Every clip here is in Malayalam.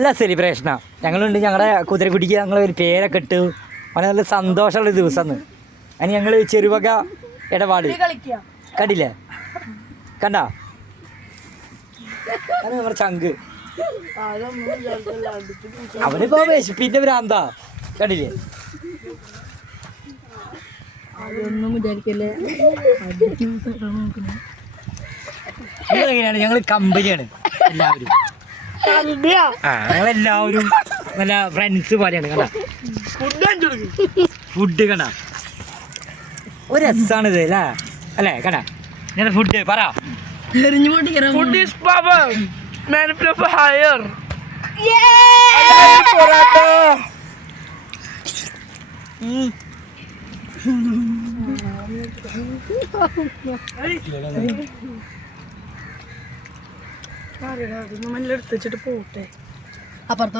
നല്ല സെലിബ്രേഷനാണ്. ഞങ്ങളുണ്ട്, ഞങ്ങളുടെ കുതിരക്കുട്ടിക്ക് ഞങ്ങൾ ഒരു പേരൊക്കെ ഇട്ട് വളരെ നല്ല സന്തോഷമുള്ള ദിവസം. അതിന് ഞങ്ങൾ ചെറുവക ഇടപാട് കണ്ടില്ലേ, കണ്ടാ അത് നമ്മുടെ ചങ്ക്. അവനിപ്പോ വിശപ്പിന്റെ ഭ്രാന്താ, കണ്ടില്ലേ. ഞങ്ങളെങ്ങനെയാണ്, ഞങ്ങൾ കമ്പനിയാണ് എല്ലാവരും. ഞങ്ങളെല്ലാവരും നല്ല ഫ്രണ്ട്സ് പോലെയാണ്. കണ്ട ഫുഡ് കണ്ട ഒരു രസാണിത് അല്ലേ, അല്ലേ കണ്ട. ഞാൻ ഫുഡ് പറ. Food is power. Man for hire. എടുത്തിട്ട് പോട്ടെ. അപ്പുറത്ത്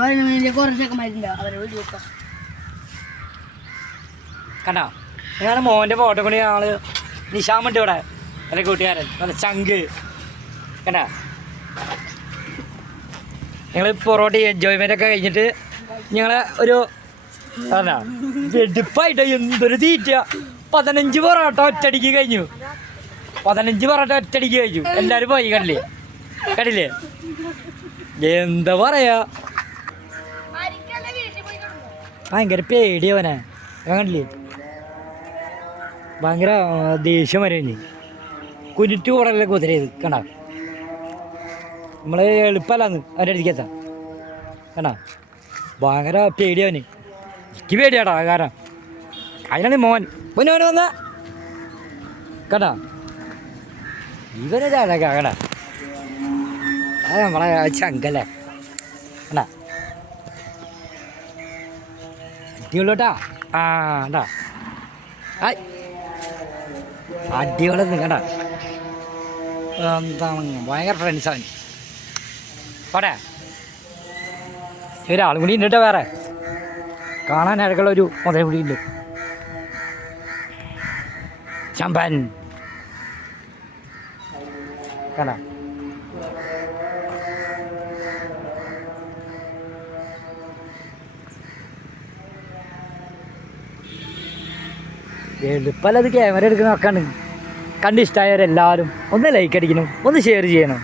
കുറച്ച് ചെക്കന്മാരില്ല, അവരെ വിളിക്കാം. കണ്ടോ, ഞങ്ങളുടെ മോൻ്റെ ഫോട്ടോ കൊണ്ട് ഞങ്ങൾ നിശാമുണ്ട് ഇവിടെ, എൻ്റെ കൂട്ടുകാരൻ നല്ല ചങ്ക്. കണ്ട ഞങ്ങൾ പൊറോട്ട എൻജോയ്മെൻ്റ് ഒക്കെ കഴിഞ്ഞിട്ട് ഞങ്ങൾ ഒരു അല്ല വെടുപ്പായിട്ട് എന്തൊരു തീറ്റ. 15 പൊറോട്ട ഒറ്റടിക്ക് കഴിഞ്ഞു. 15 പൊറോട്ട ഒറ്റടിക്ക് കഴിഞ്ഞു. എല്ലാവരും പോയി, കണ്ടില്ലേ കണ്ടില്ലേ. എന്താ പറയാ, ഭയങ്കര പേടിയവനെ കണ്ടില്ലേ. ഭയങ്കര ദേഷ്യം വരെ കുരുറ്റു കൂടല്ലേ കുതിര. ഇത് കണ്ട നമ്മൾ എളുപ്പമല്ലാന്ന് അവൻ്റെ അടുത്തേക്ക് എത്താം. കണ്ട ഭയങ്കര പേടിയവന്. എനിക്ക് പേടിയാടാ, കാരണം അതിനാണ് മോൻ പൊന്നോന് വന്ന കണ്ട ഇവനെ കണ്ട. അത് നമ്മളെ ചങ്കല്ലേ കണ്ട. അടിപൊളിട്ടാ. ആ കണ്ടാ അടിപൊളി കണ്ട. എന്താണ് ഭയങ്കര ഫ്രണ്ട്സാണ്. പോട്ടെ, ഒരാളും കൂടി ഉണ്ട് വേറെ കാണാൻ അഴകുള്ള ഒരു മുതലും കൂടി ഉണ്ട്. ചമ്പൻ കണ്ട. എളുപ്പമല്ല ഇത് ക്യാമറ എടുക്കുന്ന നോക്കാണ്. കണ്ടിഷ്ടമായവരെല്ലാവരും ഒന്ന് ലൈക്ക് അടിക്കണം, ഒന്ന് ഷെയർ ചെയ്യണം.